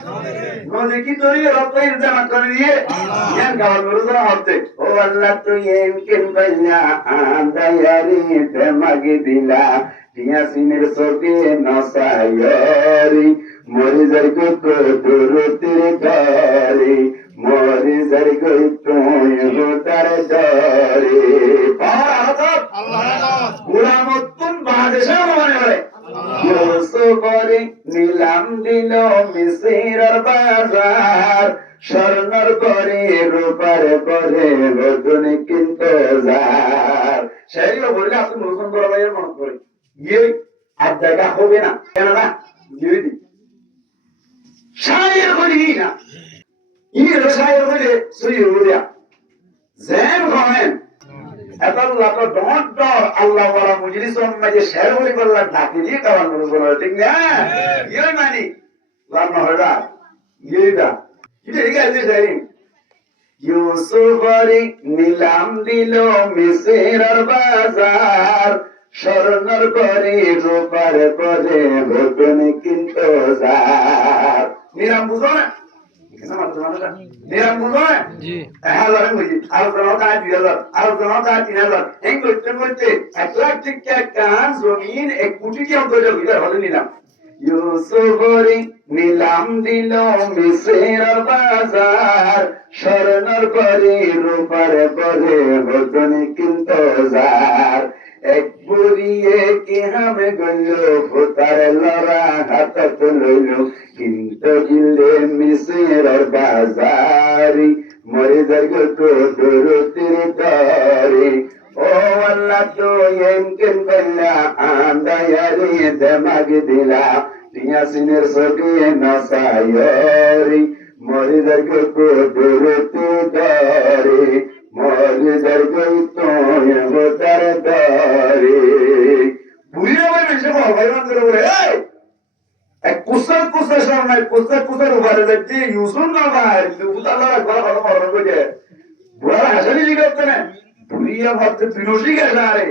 নদী কি তৈরি রক্ত জামা করে দিয়ে জ্ঞান গাওয়ার রোজা হতে ও আল্লাহ তুই এমকিন বাইনা আন্দায়ারি তে মাগি দিলা টিয়াসিনের সকে নসায়রি মরি যাই কো দুরুতি গারি মরি যাই কো তুই হোতার দারি পাওয়ার আল্লাহ গোলামতুন বাদেশে মনে হয় ইউসুফরে নিলাম দিল মিসিরের বাজার স্বর্ণর করে রূপার করে নতুন কিন্তু যার সেই বললে আপনি নতুন বড় ভাইয়ের মনে করে ইয়ে আর জায়গা হবে না কেন না ইয়ে দি শায়ের করি না ইয়ে শায়ের করে সুই উড়িয়া জেন কমেন আল্লাহ তো ডট ডর আল্লাহ ওয়ালা মুজলিসুম মাঝে শের বলি বললা ডাকি দিয়ে কারণ বলবো ঠিক না ইয়ে মানি লাম্মা হড়া ইয়েটা এটা ঠিক আছে যাই ইউসুফরি নিলাম দিল মিসরের বাজার স্বর্ণর করে রূপার করে নতুন কিন্তু যার নিলাম বুঝো না নিলাম বুঝো না জি হ্যাঁ লড়াই বুঝি আর জমা কাজ 2000 আর জমা কাজ 3000 এই করতে করতে 1 লাখ টাকা কাজ জমিন 1 কোটি টাকা করে ভিতর হলে নিলাম ইউসুফরি নিলাম দিল মিসরের বাজার স্বর্ণর করে রূপার করে নতুন কিন্তু যার এক বুড়িয়ে কি হামে গল ভূতার লড়া হাতত লইল কিন্তু গিলে মিসরের বাজারি মরে যাইগ তো দরুতির দারি ও আল্লাহ তো এমকেন বল্লা আন্দায়ারি দেমাগ দিলা টিয়াসিনের সকে নসায়রি মরে যাইগ তো দরুতির দারি মরে যাইগ তো হোতার দারি বুড়িয়ে ভাই বেশি ভাইবান করে বলে এই এক কুসার কুসার সামনে কুসার কুসার উবারে যাচ্ছে ইউসুফ না ভাই দুপুতালা গলা ভালো মরণ করে বুড়া হাসানি জিগাতে না বুড়িয়া ভাবতে বিনোশি গেছে আরে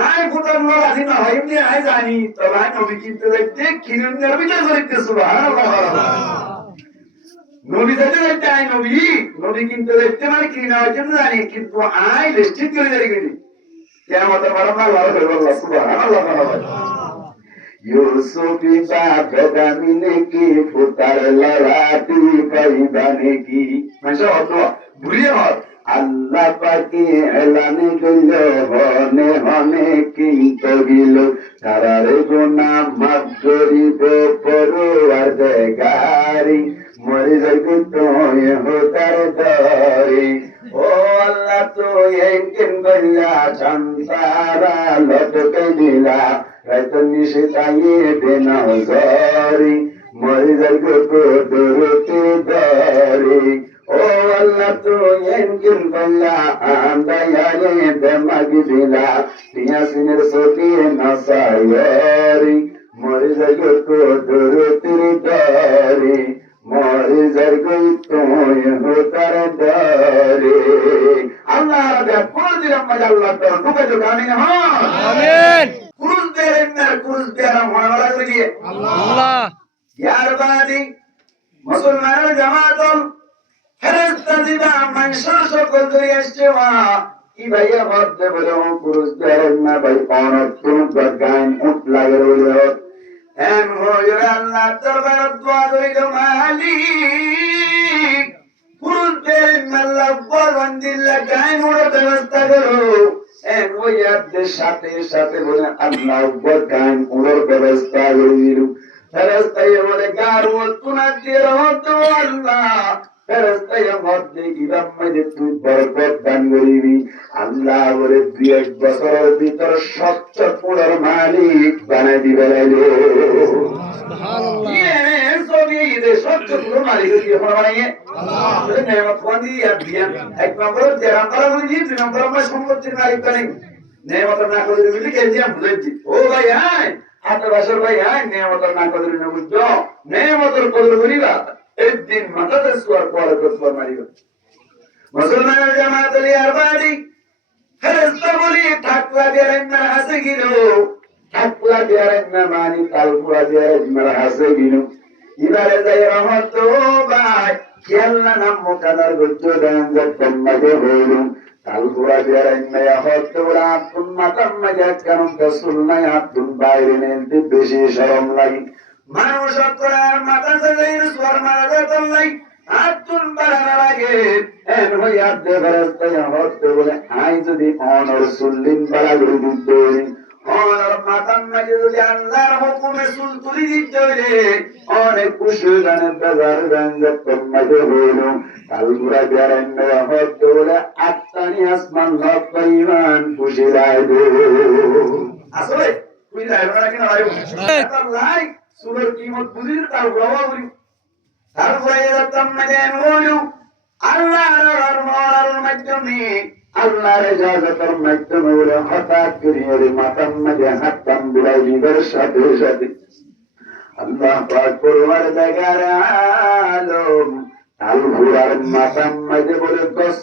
আয় ফুটার লোক আছি না হয় এমনি আয় জানি তবে আয় নবী কিনতে যাইতে কিনুন নবীটা করিতে সুবহানাল্লাহ নবী যাইতে যাইতে আয় নবী কিনতে যাইতে মানে কিনা হয়েছে জানি কিন্তু আয় লিস্টিক করে যাই গেলি কিয়ামতের মারাম না ভালো করে আল্লাহ সুবহানাল্লাহ ইউসুফি বাদামিনে কি ফুটার লড়াটি পাইবানে কি মাসা হতো বুড়িয়ে হত আল্লাহ পাকে এলানে গইল হনে হনে কিন্তু গিল তারারে গোনা মাফ করিব পরওয়ার দেগারি মরে যাইব তো হোতার দারি ও আল্লাহ তো এমকেন বল্লা চান্তারা লটকে দিলা রাইতন নিশে তাইয়ে বেনাজারি মরে যাইব তো দরুতি দারি ও আল্লাহ তো এমকেন বল্লা আন্দায়ারে দেমাগ দিলা টিয়াসিনের সকে নসায়রি মরে যাইব তো দরুতির দারি মরে যাইব তো হোতার দারি আল্লাহ দে কোন দিলাম মজা আল্লাহ তো ঢুকে তো আমিন আমিন কুরুজ দেরেন্নার কুরুজ দেরাম হওয়ালা কইয়ে আল্লাহ ইয়ার বাদি মুসলমানের জামাতল ফেরেশতা দিবা মানুষের সকল ধরে আসছে ওয়া কি ভাইয়া মধ্যে বলে কুরুজ দেরেন্না ভাই কোন তুমি গান উঠ লাগে রইল এম হইর আল্লাহ দরবার দোয়া করিল মালিক কুরুজ দেরেন্না আল্লাহ বলন্দিল্লাহ গান উড়ার ব্যবস্থা করো এম হইয়াদের সাথে সাথে বলে আল্লাহ গান উড়ার ব্যবস্থা করিল ফেরেশতায়ে বলে গারু তুনা দিয়ে রহতো আল্লাহ ফেরেশতায়ে মধ্যে ইলাম মধ্যে তুই বরকত দান করিবি আল্লাহ বলে 2 বছরের ভিতর সচ্চ পুরার মালিক বানাই দিবে সুবহানাল্লাহ ইয়ে সবই দে সচ্চ পুরার মালিক দিয়ে বানাইয়ে আল্লাহ বলে নেমত কোন দিয়া দিয়ান এক নম্বর দেরাম করা বলি 2 নম্বর আমরা সম্পত্তির মালিক বানাই নেমত না করে দিবি কে দিয়া বুঝাইছি ও ভাই আয় হাতে বাসর ভাই আয় নেমতর না কদর না বুঝছো নেমতর কদর করিবা একদিন মাথাতে সুয়ার পরে কসবার মারিবা মুসলমানের জামাত আলী আরবাদি ফেরেশতা বলি ঠাকুরা দেন না হাসে গিলো ঠাকুরা দেন না মানি কালপুরা দেন না হাসে গিলো এবারে যাই রহমত ভাই খেলনা নাম মোকাদার গজ্জো দেন যখন মাঝে হইলুম তালপুরা বিয়ারাই মেয়া হতে ওরা আতুন মাতার মাঝে কেন রসুল নাই আতুন বাইরে নেই বেশি শরম লাগে মানুষ আর মাথা সাজাই সোয়ার মারা যেতাম নাই আতুন বাড়ানো লাগে এন হইয়া দেবরাস্তায় হতে বলে আই যদি অনর সুল্লিন বাড়া করে দিতে অনর মাতার মাঝে যদি আল্লাহর হুকুমে সুল তুলি দিতে হইলে অনেক খুশি গানের বাজার গান যখন মাঝে হইল তালপুরা বিয়ারাই মেয়া হতে বলে আত্মানি আসমান হক পাইমান খুশি লাগবে আসলে তুই লাইবা নাকি না লাই সুরের কিমত বুঝি তার বাবা বলি তারপরে যখন মাঝে হইল আল্লাহর মরার মাধ্যমে আল্লাহর ইজাজতের মাধ্যমে ওরা হঠাৎ করে মাথার মাঝে হাত টান বুড়াই দিবার সাথে সাথে আল্লাহ পাক পরওয়ার দেখার আলম তালপুরার মাথার মাঝে বলে গস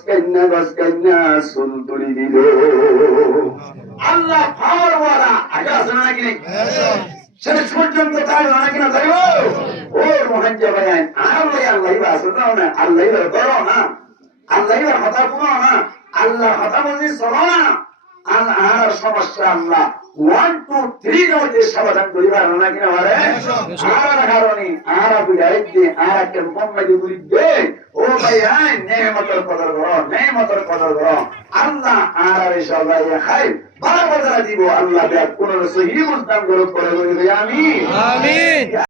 কান্না সুল তুলি দিল আল্লাহ পাওয়ারওয়ালা আগে আছে নাকি শেষ পর্যন্ত তাই নাকি না তাই ও মোহাজ্জা ভাই আল্লাহ আছে না আল্লাহ করো না আল্লাহ হতা কোনো না আল্লাহ হতা বলছি চলো না আর সমস্যা আল্লাহ 1 2 3 মধ্যে সমাধান করিবার না কিনা পারে আর কারণে আর বিদায়কে আর কে মোহাম্মদ বলিবে ও ভাই আই নেমতের কদর করো আল্লাহ আর সবাই খাই বারবার দিব আল্লাহ কোন সহিহ মুসলিম গ্রহণ করে আমিন